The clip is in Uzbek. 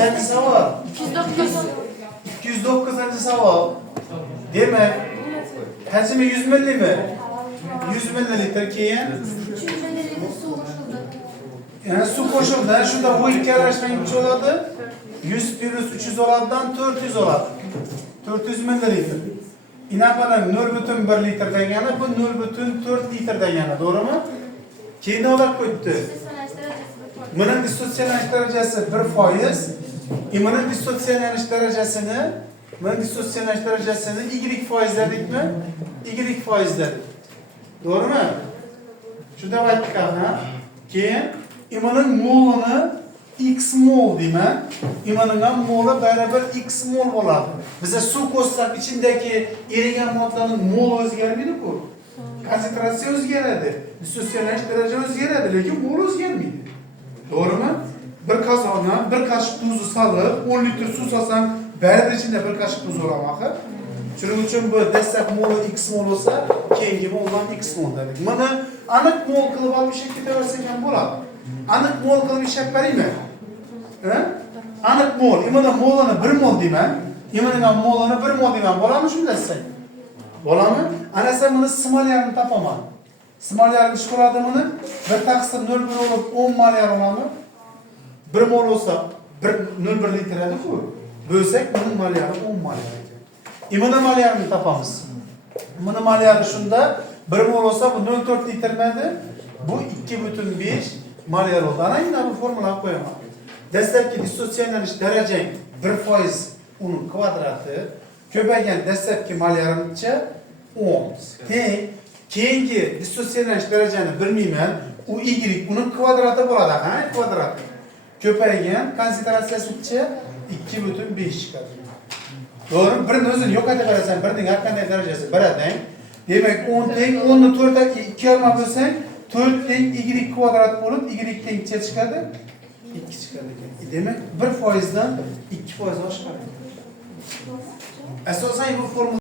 Nechanchi savol? 209-savol. Demak, hajmi 100 millimi? 100 millilitr keyin 300 millilitr suv qo'shildi. yani suv qo'shildi. Shunda bu ikki aralashmaga oladi. 100 plus 300 oladidan 400 oladi. 400 millilitr. Inapana 0,1 litr degani bu 0,4 litr degani, to'g'rimi? Keyin olib qo'yibdi. Buning dissotsiyalanish darajasi 1%. Buning dissotsiyalanish darajasini y foizladikmi? Y foizladik. To'g'rimi? Shunda aytdik ha. Keyin buning molini x mol deyman. Buning ham moli barabar x mol bo'ladi. Biza suv qo'shsak ichindagi erigan moddaning mol o'zgarmaydi-ku. Konsentratsiya o'zgaradi, dissotsiyalanish darajasi o'zgaradi, lekin mol o'zgarmaydi. To'g'rimi? Bir qozonga bir qoshiq tuzni solib, 10 litr suv solsam, baribir ichida bir qoshiq tuz bo'laman axir. Shuning uchun bu dastlab mol x mol bo'lsa, keyingi moldan x mol dedik. Mana aniq mol qilib olib ishga ketaversak ham bo'ladi. Aniq mol qilib ishlab beraymi? Ha? Aniq mol, mana molini 1 mol deyman. Mana molini 1 mol deyman. Bo'ladimi shunday desang? Bo'ladimi? Ana sen buni smolyarni topaman. Smolyarni chiqaradi buni 1 taqsim 0,1 olib 10 molyar oladi. 1 mol olsa 0,1 litr edi-ku. Bo'lsak buning molyari 10 molyar ekan. Mana molyarni topamiz. Mana molyari shunda 1 mol olsa bu 0,4 litr edi. Bu 2,5 molyar oldi. Ana endi bu formulani qo'yaman. Dastlabki dissotsiyalanish darajang 1% uning kvadrati ko'paygan dastlabki molyarnicha 10. Keyingi dissotsiyalanish darajani bilmayman. U y uning kvadrati bo'ladi, ha, kvadrati. Ko'paygan konsentratsiyasicha 2,5 chiqadi. To'g'ri, birini o'zini yo'qotib berasan, birining har qanday darajasi biradang. Demak, 10 teng 10 ni 4 ga 2 olma bo'lsang, 4 teng y kvadrat bo'lib, y tengcha chiqadi. 2 chiqadi ekan. Demak, 1% dan 2% oshadi. Asosan bu formula